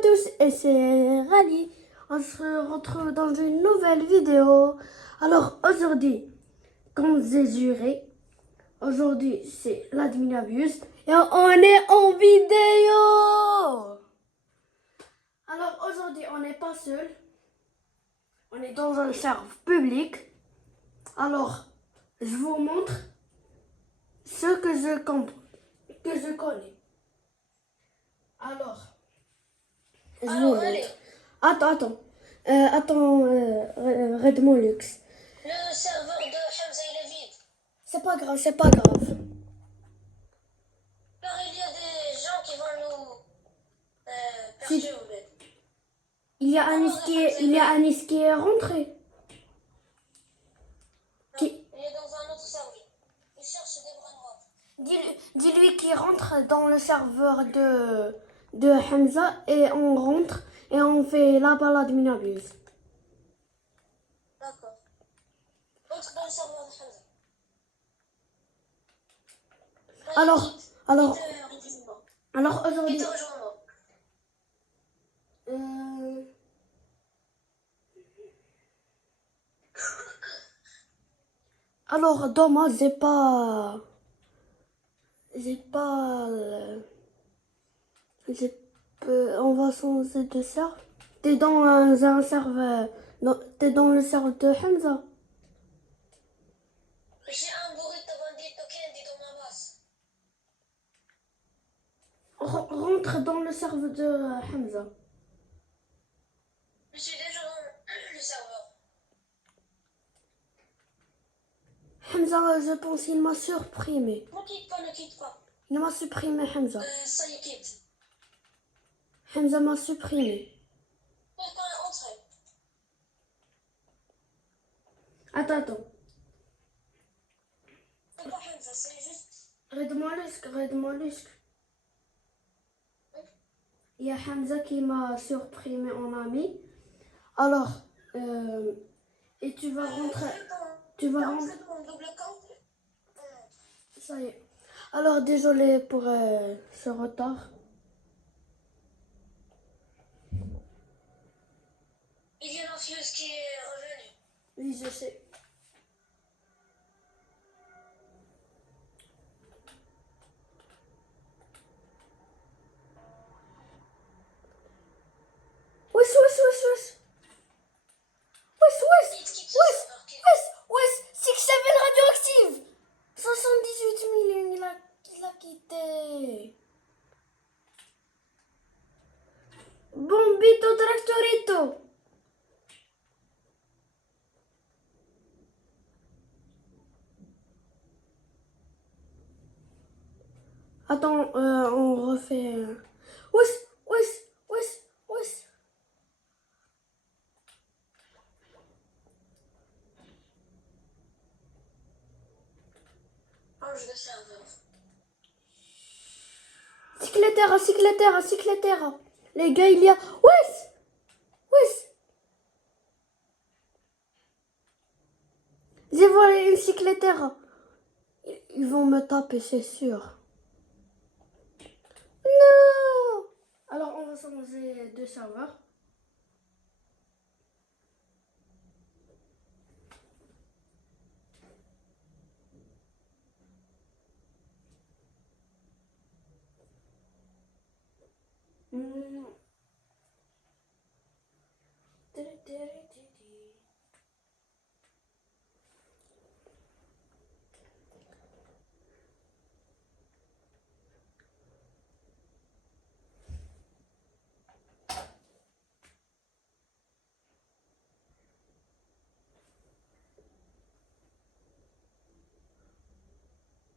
tous, et c'est Rally. On se retrouve dans une nouvelle vidéo. Alors aujourd'hui, comme j'ai juré, aujourd'hui c'est l'Adminabius et on est en vidéo. Alors aujourd'hui on n'est pas seul, on est dans un serveur public. Alors je vous montre ce que je comprends, que je connais. Alors, je vous montre. Attends. Redmond Lux. Le serveur de Hamza il est vide. C'est pas grave. Car il y a des gens qui vont nous perturber. Il y a Anis qui est rentré. Non, il est dans un autre serveur. Il cherche des bras noirs. Dis-lui qu'il rentre dans le serveur de Hamza et on rentre et on fait la balade Minabuse. D'accord. Entre dans le serveur de Hamza. Alors aujourd'hui. Quitte, rejoins-moi. Alors dommage, on va changer de serveur. T'es dans un serveur, t'es dans le serveur de Hamza. J'ai un burrito bandito candy dans ma base. Rentre dans le serveur de Hamza. Je suis déjà dans le serveur. Hamza, je pense qu'il m'a supprimé. Ne quitte pas. Il m'a supprimé, Hamza. Ça y est, quitte. Hamza m'a supprimé. Pourquoi entrer? Attends. C'est pas Hamza, c'est juste. Red Mollusque. Il y a Hamza qui m'a supprimé en ami. Alors, et tu vas rentrer. Tu vas rentrer. Ça y est. Alors, désolé pour ce retard. Il y a l'influence qui est revenue. Oui, je sais. Wesh, 6-7 radioactive. 78 000, il a quitté. Bombito tractorito. Attends, on refait. Wesh. Change de serveur. Cyclétaire. Les gars, il y a. Wesh. J'ai volé une cyclétaire. Ils vont me taper, c'est sûr. Non. Alors, on va changer de serveur.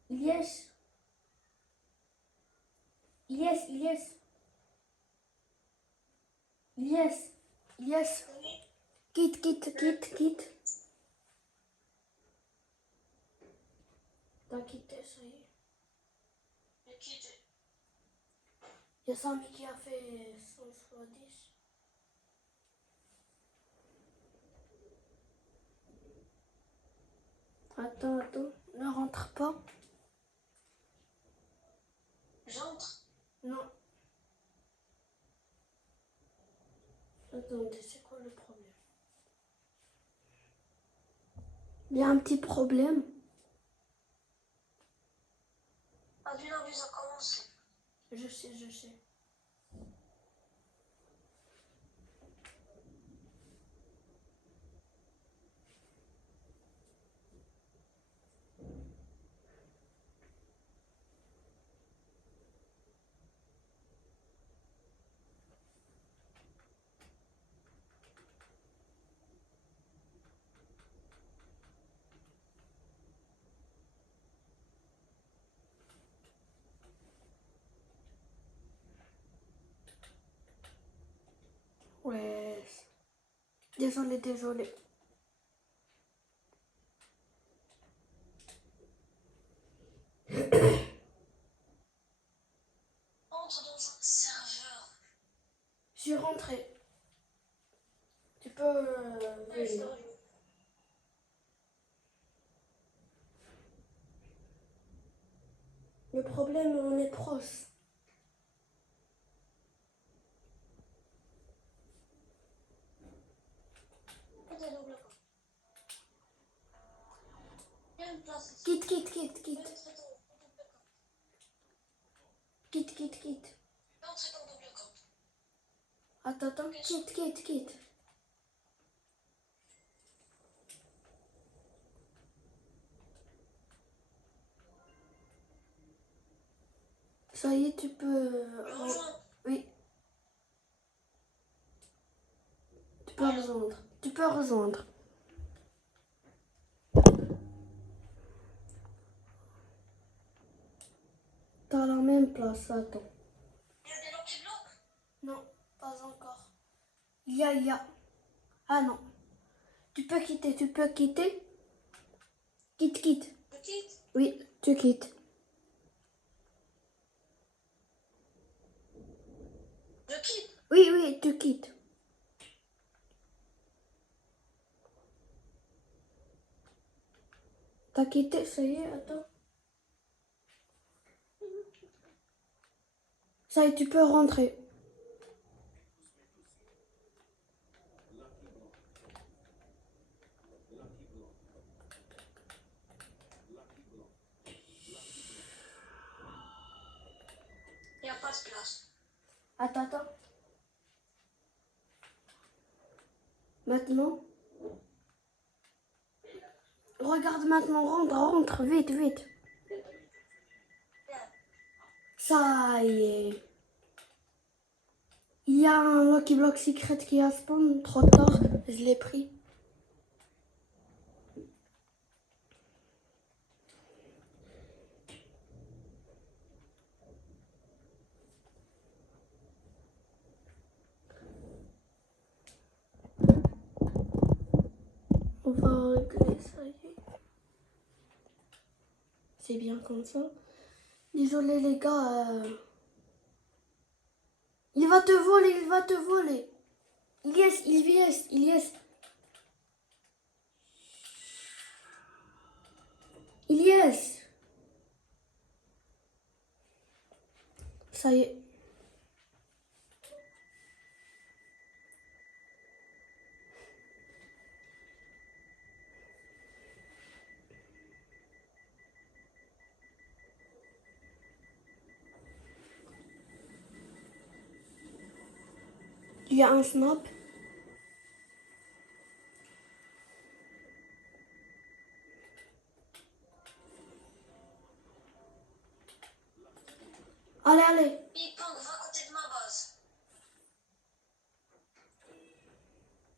Yes. Quitte. T'as quitté, ça y est. Je quitte. Il y a Samy qui a fait 100 fois 10. Attends, ne rentre pas. J'entre. Non. Attendez, c'est quoi le problème? Il y a un petit problème. Adminabuse a commencé. Je sais, je sais. Ouais. Désolé, désolé. Entre dans un serveur. Je suis rentrée. Tu peux venir. Le problème, on est proche. Il y a une place ici. Quitte. Je vais entrer dans double compte. Quitte. Je vais entrer dans double compte. Attends. Quitte. Ça y est, tu peux... Je rejoins. Oui. Tu peux rejoindre. T'as la même place, attends. Il y a des gens qui bloquent. Non, pas encore. Il y a. Ah non. Tu peux quitter. Quitte. Je quitte. Oui, tu quittes. Je quitte. Oui, tu quittes. T'as quitté, ça y est, attends. Ça y est, tu peux rentrer. Il n'y a pas de place. Attends. Maintenant. Regarde maintenant, rentre, vite. Ça y est. Il y a un Lucky Block Secret qui a spawn, trop tard, je l'ai pris. On va régler, ça y est. C'est bien comme ça. Désolé les gars. Il va te voler. Il y est. Ça y est. Il y a un snap. Allez. Big Bang va à côté de ma base.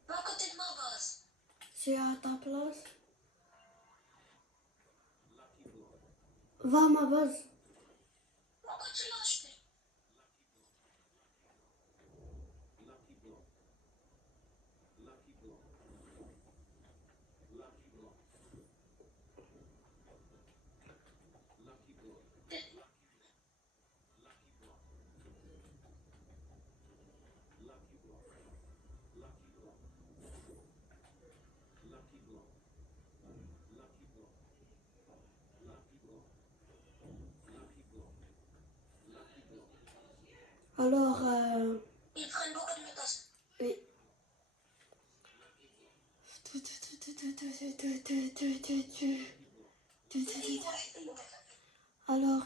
Va à côté de ma base. C'est à ta place. Va à ma base. Pourquoi tu l'as acheté? Alors, Ils prennent beaucoup de mutations. oui. Alors,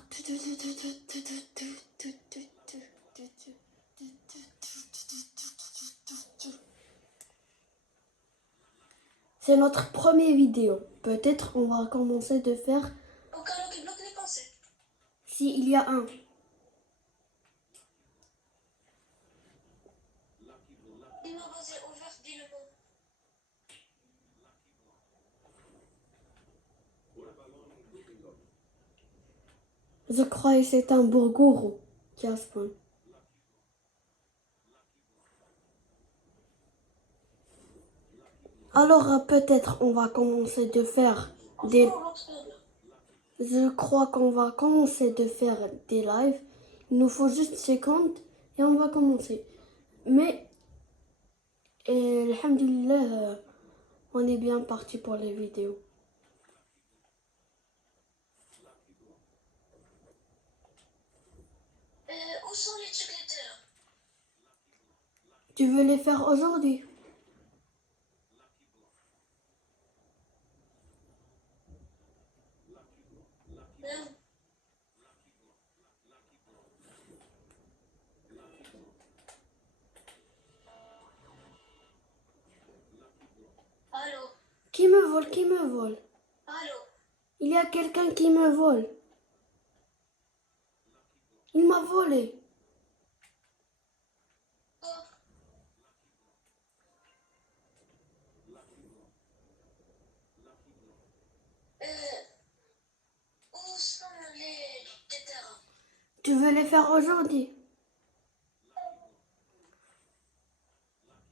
c'est notre première vidéo. Peut-être on va commencer de faire Aucun Lucky Block n'est pensé. s'il y a un. Dis-moi basé ouvert, dis le mot. Je crois que c'est un bourgouro qui a spawn. Alors peut-être on va commencer de faire des... Je crois qu'on va commencer de faire des lives. Il nous faut juste 50 et on va commencer. Mais, alhamdulillah, on est bien parti pour les vidéos. Où sont les secrétaires? Tu veux les faire aujourd'hui? Non. Allô? Qui me vole? Qui me vole? Allô? Il y a quelqu'un qui me vole. Il m'a volé. Quoi? Où sont les terrains? Tu veux les faire aujourd'hui?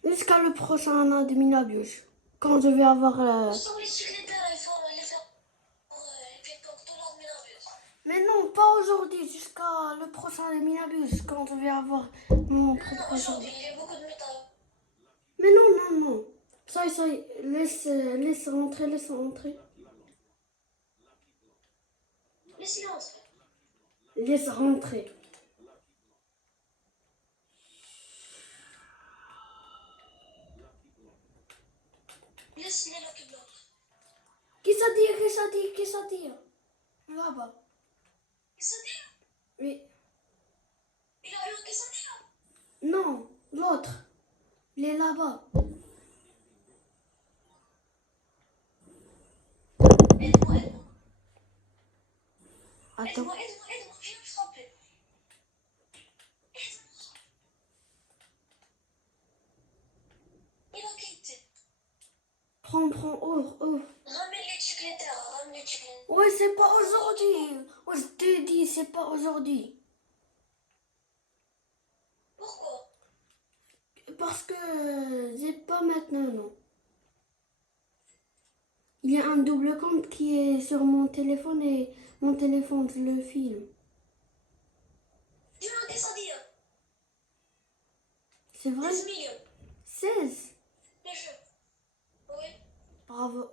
Jusqu'à le prochain adminabius. Quand je vais avoir... Où sont les secrétaires? Il faut les faire pour tout l'adminabius. Mais non, pas aujourd'hui. Jusqu'à le prochain adminabius. Quand je vais avoir mon propre... Aujourd'hui, il y a beaucoup de métal. Mais non, non, non. Ça y est. Laisse rentrer, laisse rentrer. Laisse-les entrer. Laisse rentrer. Laisse les Lucky Block. Qui ça dit? Qui ça dit? Qui ça dit? Là-bas. Qu'est-ce que ça dit? Oui. Il a eu un qu'est-ce que ça dit là? Non, l'autre. Il est là-bas. Aide-moi, aide-moi. Attends. Aide-moi, je vais me frapper. Aide-moi. Il a quitté. Prends, ouvre. Ramène les secrétaires, ramène les secrétaires. Ouais, c'est pas aujourd'hui. Ouais, je t'ai dit, c'est pas aujourd'hui. Pourquoi? Parce que c'est pas maintenant, non. Il y a un double compte qui est sur mon téléphone et mon téléphone je le filme. Dis-moi, qu'est-ce que ça dit là? C'est vrai? 16 millions. 16. Les jeux. Oui. Bravo.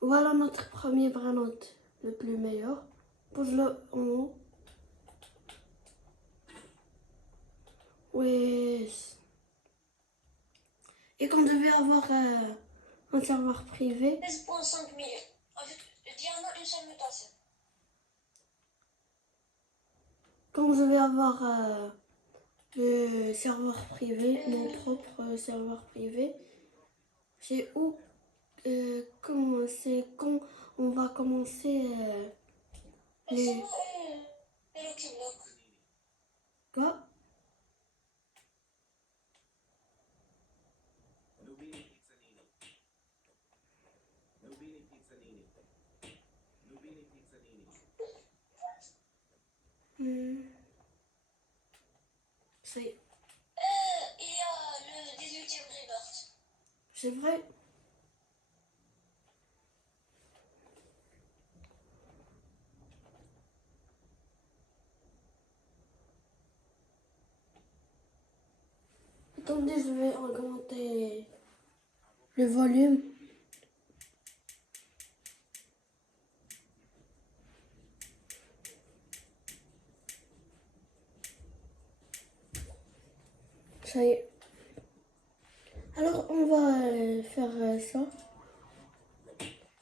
Voilà notre premier vrai note, le plus meilleur. Pose-le en haut. Oui. Et quand je vais avoir un serveur privé, 16,5 millions. Avec Diana, une seule mutation. quand je vais avoir le serveur privé, mon propre serveur privé, c'est où c'est quand on va commencer les Lucky Block. quoi? C'est Il y a le 18e Rebirth. c'est vrai. Attendez, je vais augmenter le volume. Ça y est. Alors, on va faire ça.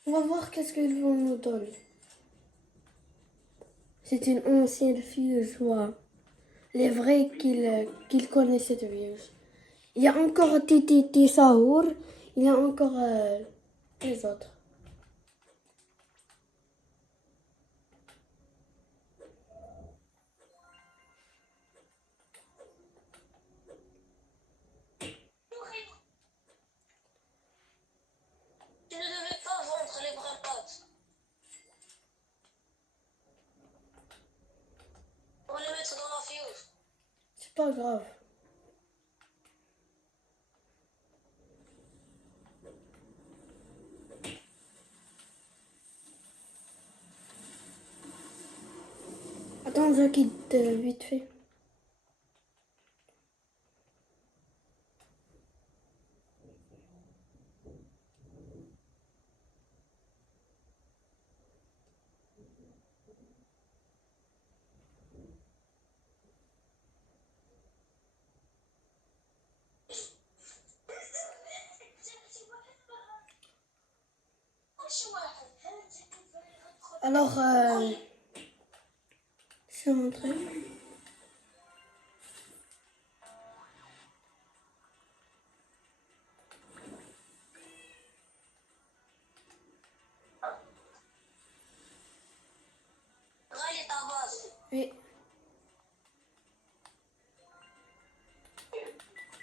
On va voir qu'est-ce qu'ils vont nous donner. C'est une ancienne fille, je vois. Les vrais qu'ils connaissent cette virus. Il y a encore Titi Saour. Il y a encore les autres. Tu ne devais pas vendre les vraies notes. On va les mettre dans la fuse. C'est pas grave. Attends, je quitte vite fait. Alors, je suis rentrée. Rallye ta base. Oui.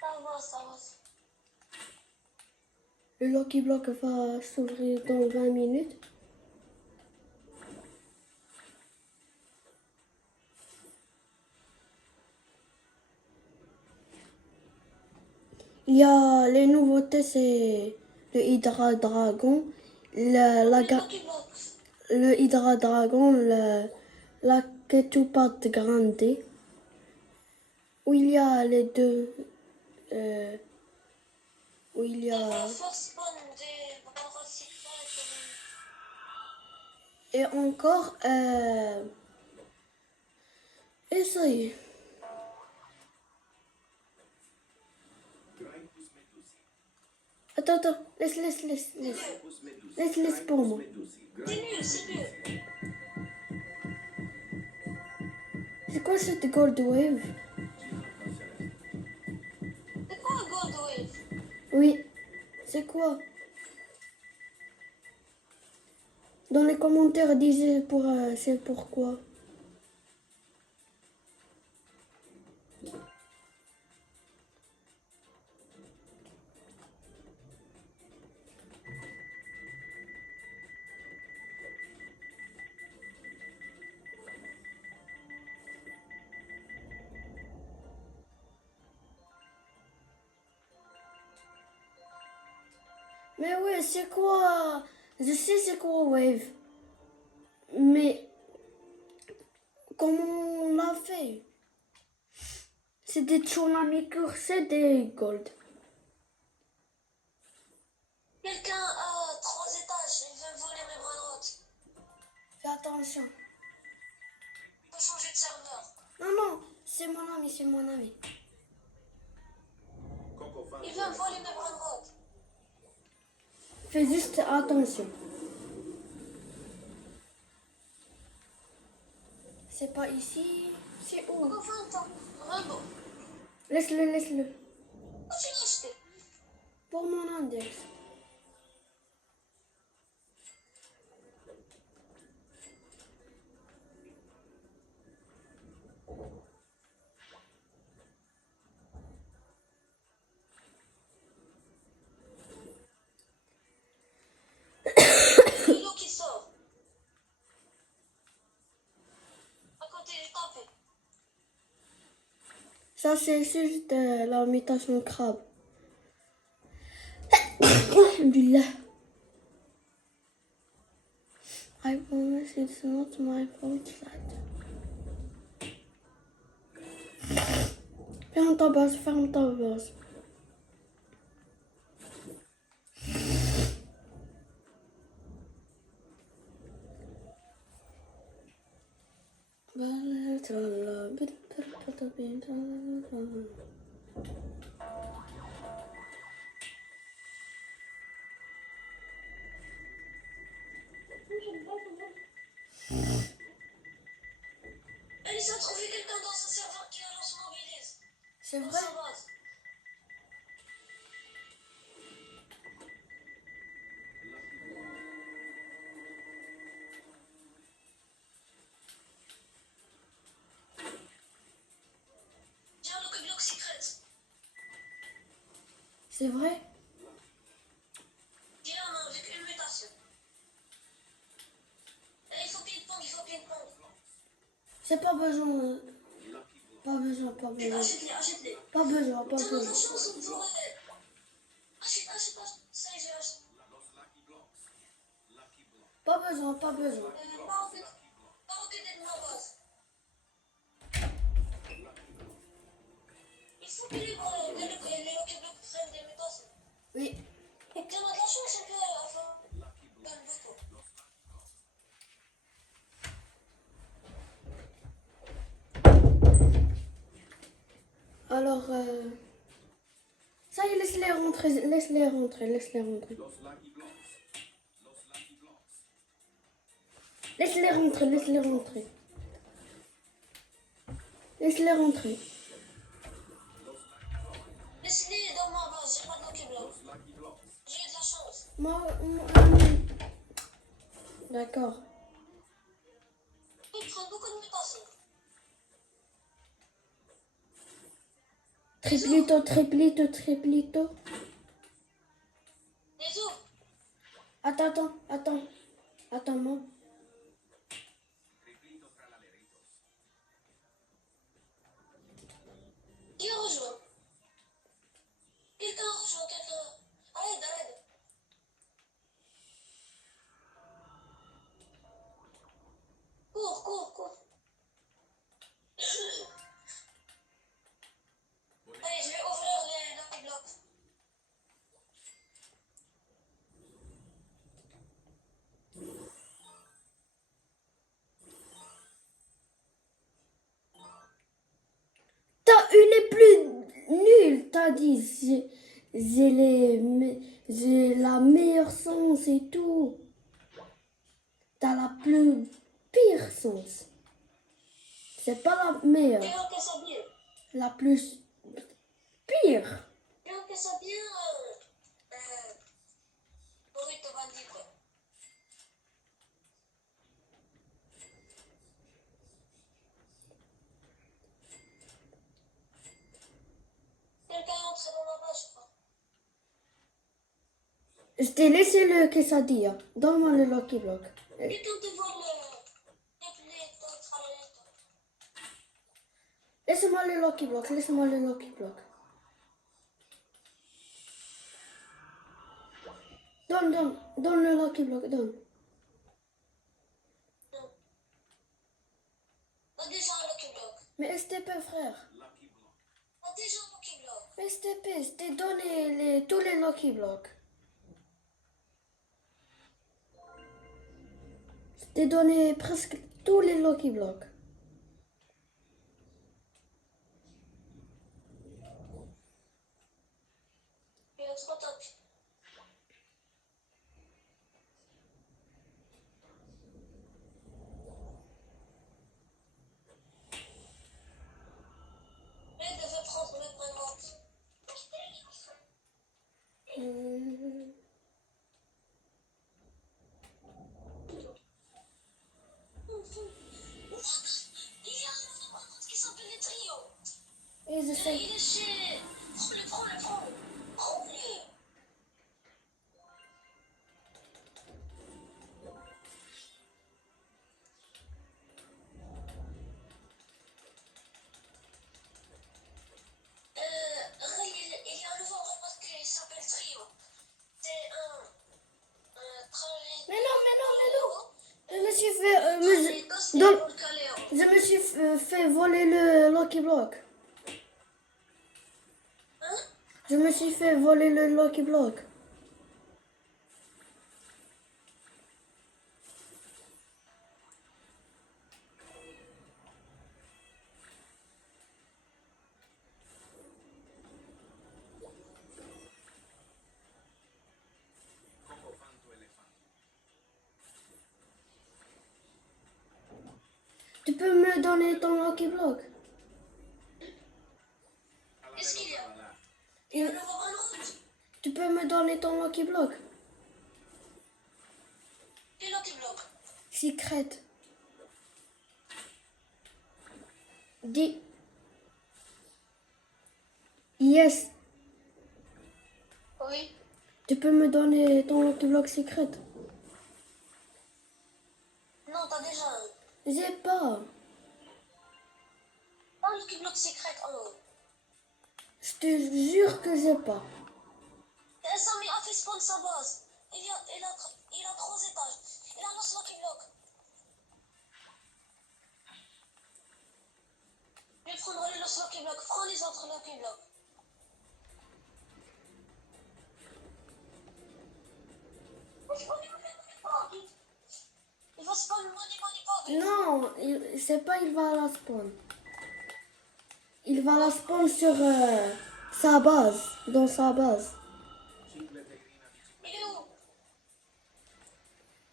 Ta base. Le Lucky Block va s'ouvrir dans 20 minutes. Il y a les nouveautés, c'est le Hydra Dragon, le Hydra Dragon, la Ketupat Grande, où il y a les deux, où il y a... Force bonne des bras Et encore, et ça y est. Attends, laisse pour moi. C'est mieux, c'est mieux. C'est quoi cette Gold Wave? C'est quoi un Gold Wave? Oui, c'est quoi? Dans les commentaires, disez pour c'est pourquoi. Mais ouais, c'est quoi? Je sais c'est quoi Wave. Mais comment on l'a fait? C'est des tsunamis coursés des gold. Quelqu'un à 3 étages, il veut voler mes brainotes. Fais attention. Il faut changer de serveur. Non, c'est mon ami. Il veut voler mes brainotes. Fais juste attention. C'est pas ici, c'est où? Enfin, Rambo. Laisse-le. Où tu l'as acheté? Pour mon index. Le lot qui sort. À côté du tapis. Ça, c'est juste la mutation crabe. Alhamdulillah. I promise it's not my fault that. Ferme ta base. Alice a trouvé quelqu'un dans ce serveur qui alors se mobilise. C'est Dans vrai? sa base. J'ai un lock secret. C'est vrai? J'ai la main avec une mutation. Et il faut ping-pong, il faut ping-pong. J'ai pas besoin. Pas besoin, pas besoin. Achète-les, achète-les. Pas besoin, pas Tiens, dans ta besoin. chance, on pourrait. Achète, achète, achète. Ça y est, j'ai acheté. Pas besoin, pas besoin. Pas reculer de ma base. Il faut que les Lucky Blocks prennent des mutations. Oui. Et tiens, on a de la chance, on peut avoir dans le bateau. Alors, ça y est, laisse-les rentrer, laisse-les rentrer, laisse-les rentrer. Laisse-les rentrer, laisse-les rentrer. Laisse-les rentrer. Laisse-les dans ma base, j'ai pas de Lucky Block. J'ai eu de la chance. D'accord. Ils prennent beaucoup de mutations. Triplito, triplito, triplito. Les ouvre. Attends. Attends-moi. Qui rejoint? Quelqu'un rejoint, quelqu'un. Arrête, arrête. Cours. Allez, je vais ouvrir les Lucky Blocks. T'as eu les plus nuls, t'as dit. J'ai la meilleure sens et tout. T'as la plus pire sens. C'est pas la meilleure. Bien que ça bien. La plus pire. Bien que ça bien. Burrito bandito. Quelqu'un est entré dans ma base, je crois. Je t'ai laissé le quesadilla. Donne-moi le Lucky Block. Quelqu'un te vole les tralaleto. Laisse-moi le Lucky Block. Laisse-moi le Lucky Block. Donne le Lucky Block. Donne. Non. T'as déjà un Lucky Block. Mais STP, frère. T'as déjà un Lucky Block. Mais STP, je t'ai donné tous les Lucky Blocks. Je t'ai donné presque tous les Lucky Blocks. Il y a trop top. Mais il devait prendre mes prénoms. Il y a un nouveau prénom qui s'appelle les trios. Et je sais. Il est chez. Prends-le. Prends-le. Il y a un nouveau prénom qui s'appelle trio. C'est un tralaleto. Mais non. Je me suis fait voler le Lucky Block. Hein? Je me suis fait voler le Lucky Block. Tu peux me donner ton Lucky Block? Qu'est-ce qu'il y a? Il y a un nouveau route. Tu peux me donner ton Lucky Block? Et Lucky Block. Secret. Dis. Yes. Oui. Tu peux me donner ton Lucky Block secret? Non, t'as déjà un. J'ai pas. Un Lucky Block secret en haut. Je te jure que j'ai pas. Samy a fait spawn sa base. Il a 3 étages. Il a un Lucky Block. Je vais prendre les Lucky Block. Prends les autres Lucky Block. Il va spawn money bug. Non, c'est pas il va à la spawn. Il va à la spawn sur sa base, dans sa base. Il est où?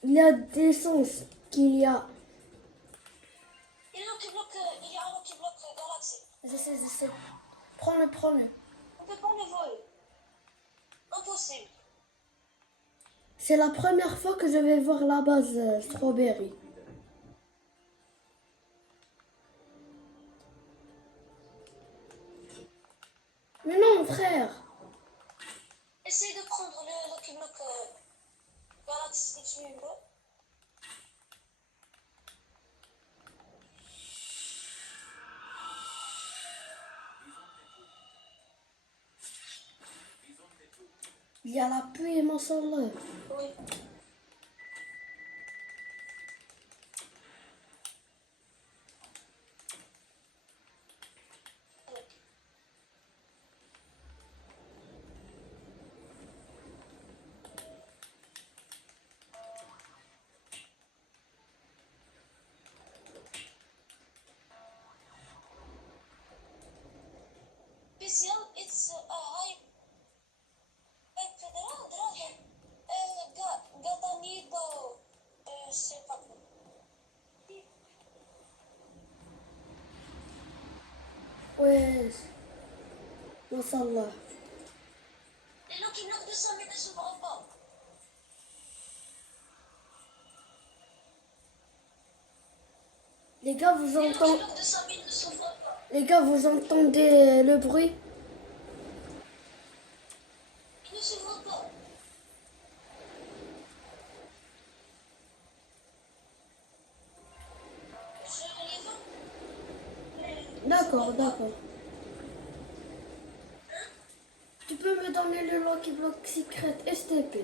Il y a des sens qu'il y a. Il est Lucky Block. Il y a un Lucky Block Galaxy. Je sais. Prends-le, prends-le. On peut pas le voler. Impossible. C'est la première fois que je vais voir la base Strawberry. Mais non, frère. Essaye de prendre le Lucky Block Galaxy si tu veux. Il y a la pluie et mon sol. Oui. Special, it's a high dragon. Gatanito. Je sais pas. Ouais. Mashallah. Les Lucky Block de Samy ne s'ouvrent pas. Les gars, vous Les Lucky entendez, Block de Samy ne s'ouvrent pas. les gars, vous entendez le bruit? Ils ne s'ouvrent pas. Je les vends. D'accord, d'accord. Tu peux me donner le Lucky Block Secret STP?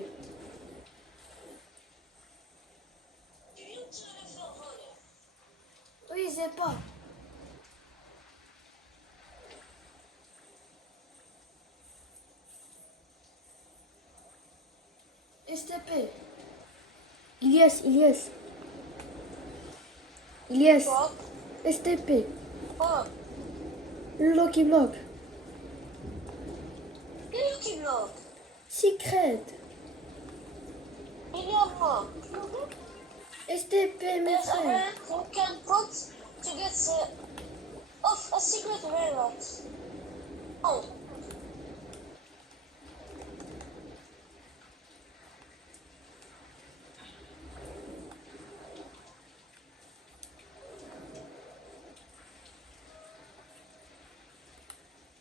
Tu viens de te les faire voler. Oui, j'ai pas. STP. Ilyes, Ilyes. Ilyes. Quoi? STP. Quoi? Le Lucky Block. Les Lucky Block. Secret. Il y a moi. STP, mes There's a frères. man who can put to get off a secret railroad. Oh.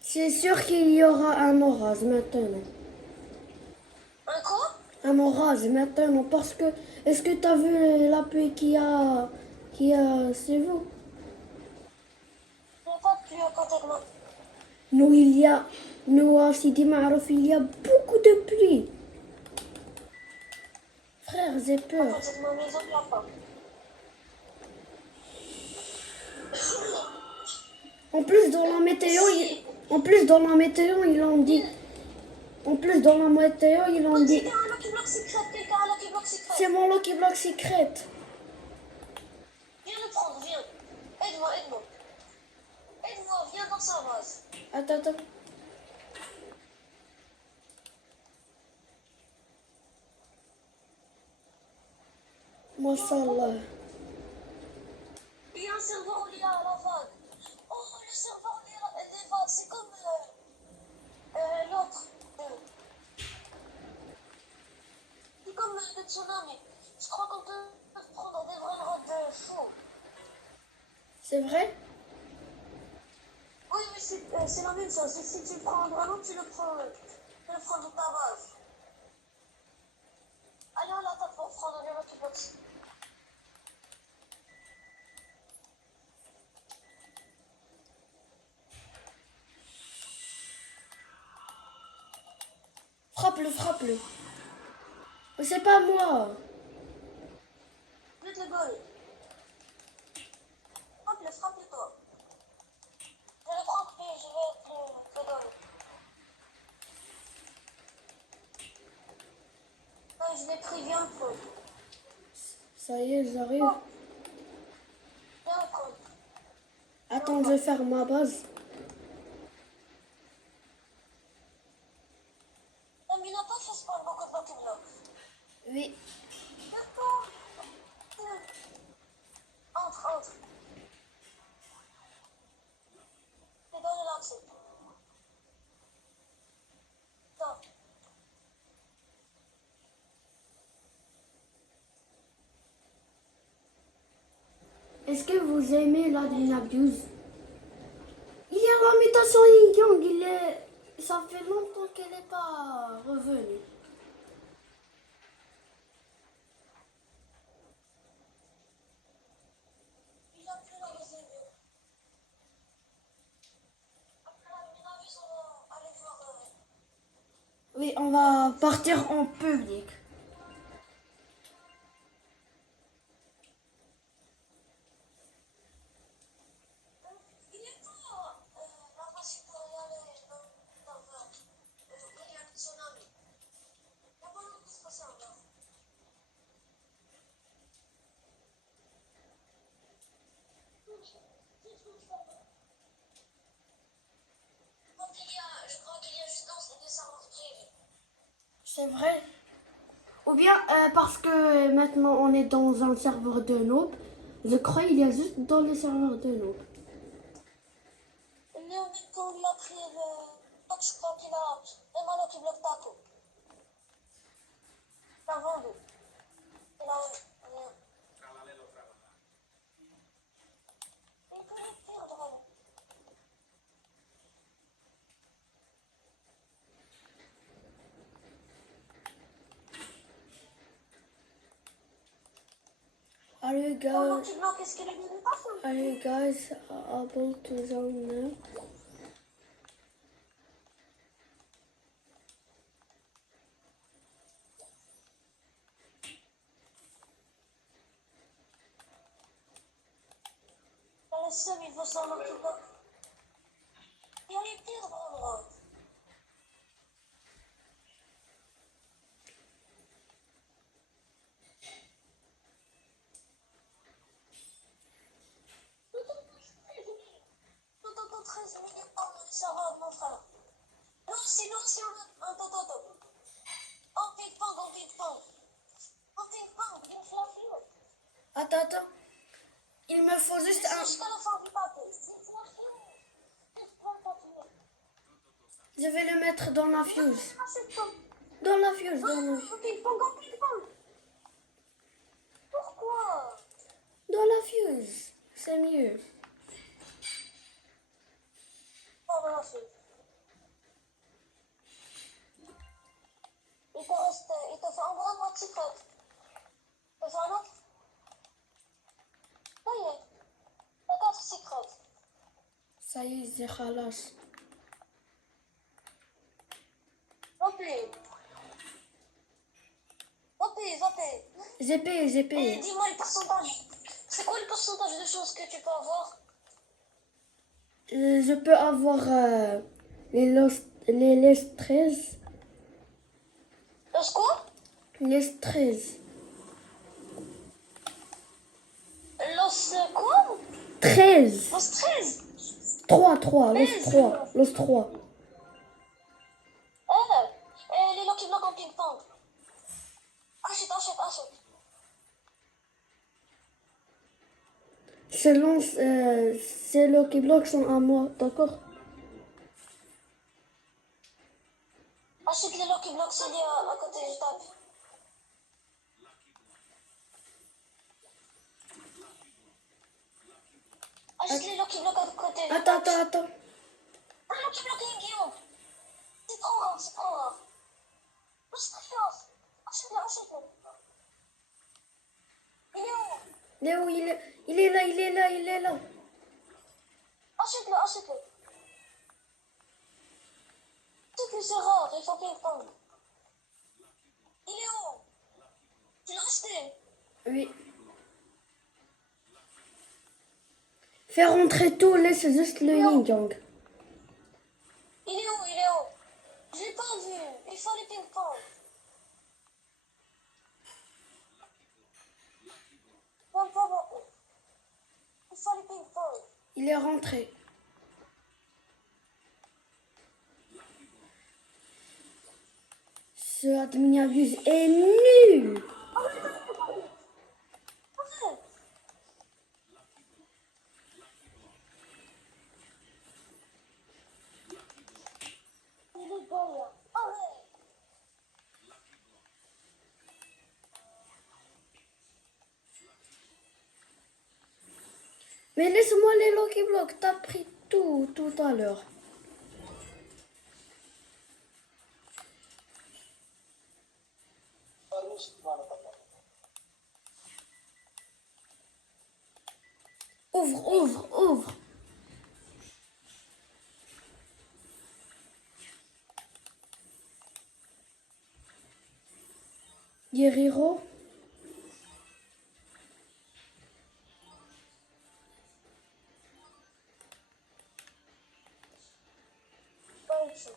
C'est sûr qu'il y aura un orage maintenant. Un quoi? Un orage maintenant parce que est-ce que tu as vu la pluie qui a chez vous? Il n'y a pas de pluie à côté de moi. Nous à Sidi Marouf, il y a beaucoup de pluie. Frère, j'ai À peur. côté de ma maison, il n'y a pas. En plus dans la météo, ils ont dit. En plus dans la météo, ils ont dit. Quelqu'un a un Lucky Block secret. Quelqu'un a un Lucky Block secret. C'est mon Lucky Block Secret. Viens le prendre, viens. Aide-moi, aide-moi. Aide-moi, viens dans sa base. Attends. Mashallah. Il y a un serveur lié à la vague. Oh, le serveur lié à des vagues, c'est comme l'autre. C'est comme le tsunami. Je crois qu'on peut prendre des vrais rods de fou. C'est vrai? Oui, oui, c'est la même chose. Si tu prends un ballon, tu le prends de ta base. Allez, on l'attaque pour prendre le Lucky Box. Frappe-le, frappe-le. Mais c'est pas moi. Mets le goal. Frappe-le toi. Je le frappe et je vais le goal. Ouais, je l'ai pris, viens prendre. Ça y est, j'arrive. Viens prendre. Attends, je vais faire ma base. Non, mais il n'a pas fait spawn beaucoup de Lucky Block. Oui. Entre. Je donne l'accès. Non. Est-ce que vous aimez l'admin abuse? Il y a la mutation Yin Yang, ça fait longtemps qu'elle n'est pas revenue. Il a plus la deuxième. Après la minavise, on va aller voir. Oui, on va partir en public. Il est pas la facile pour y aller dans il y a un tsunami. Il n'y a pas de qui se passe là. Je crois qu'il y a juste des serveurs privés. C'est vrai. Ou bien parce que maintenant on est dans un serveur de noob. Je crois qu'il y a juste dans les serveurs de noob. Le mec, quand il a pris le. Je crois qu'il a. Le mano qui bloque Taco. Il a vendu. Il a. Il peut le perdre. Are you Comment guys, tu bloques? Est-ce qu'il est venu pas ça? are you guys able to join now? Dans le seum, il faut s'en occuper. Il allait perdre en droit. Tout autant 13 minutes par ça va, mon frère. Non, sinon, si on a un toto. En ping-pong. En ping-pong, une fois fini. Attends. Il me faut juste C'est un... jusqu'à la fin du papier. Une fois fini. Une fois le papier. Je vais le mettre dans la fuse. Ah, c'est top. Dans la fuse, dans la... En ping-pong. Pourquoi? Dans la fuse. C'est mieux. Oh, voilà, c'est. Il te fait un grand boîte secrète. Tu te fait un autre? Ça y est. T'as 4 secrètes. Ça y est, j'ai khalas. Va payer. J'ai Et payé. dis-moi le pourcentage. C'est quoi le pourcentage de choses que tu peux avoir? Je peux avoir les 13. Est-ce quoi? Les 13. Los quoi? 13. Los 13. 3. Los 13. 3. Los 3. Les Lucky Block en ping-pong. Achète. Selon c'est Lucky Block sont à moi, d'accord? Achète les Lucky Blocks, c'est lié à côté, je tape. Achète les Lucky Blocks à côté. Attends. Un Lucky Block et un Guillaume. C'est trop rare, c'est trop rare. Mais c'est très rare. Achète-le, achète-le. Il est où? Léo, il est là. Achète-le, achète-le. Achète-le, c'est rare, il faut ping-pong. Il est où? Tu l'as acheté? Oui. Fais rentrer tout, laisse juste le yin-yang. Il est où? Il est où? Je l'ai pas vu. Il faut les ping-pong. Bon. Il faut les ping-pong. Il est rentré. Ce admin abuse est nul. Arrête. Il est bon là. Arrête. Mais laisse-moi les Lucky Blocks, t'as pris tout à l'heure. Ouvre. Guerrero. Pas une chose.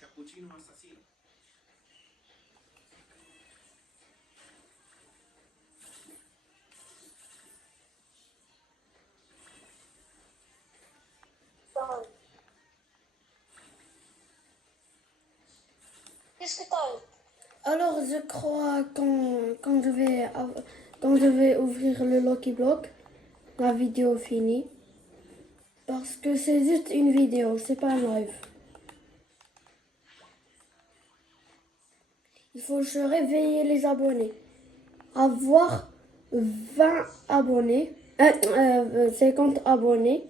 Cappuccino assassino. Parole. Qu'est-ce que t'as eu? Alors je crois quand je vais ouvrir le Lucky Block, la vidéo finie. Parce que c'est juste une vidéo, c'est pas un live. Il faut se réveiller les abonnés. Avoir 20 abonnés, 50 abonnés.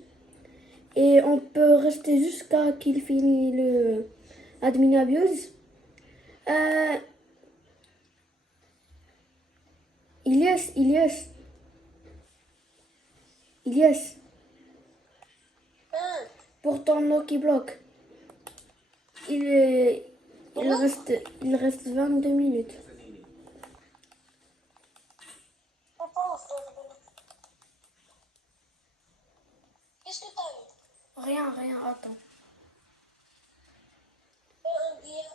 Et on peut rester jusqu'à qu'il finisse le admin abuse. Ilyes. Pour ton Lucky Block. Il reste 22 minutes. Qu'est-ce que t'as eu? Rien, attends. Un billet.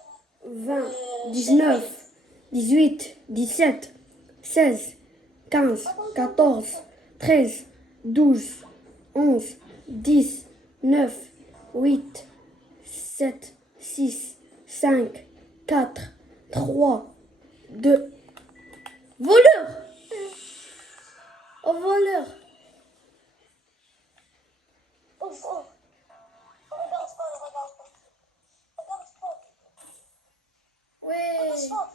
20, 19, 18, 17, 16, 15, 14, 13, 12, 11, 10, 9, 8, 7, 6, 5, 4, 3, 2. Voleur! Oh, voleur! Ouvre. Regarde pas. Regarde pas. Ouais! Regarde.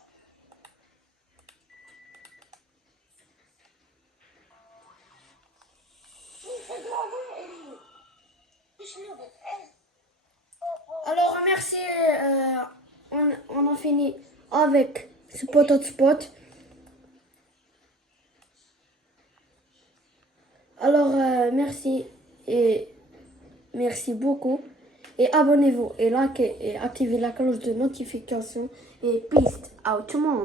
Alors, merci. On a fini avec ce poteau de spot. Alors, merci et merci beaucoup. Et abonnez-vous et likez et activez la cloche de notification. Et peace out tout le monde.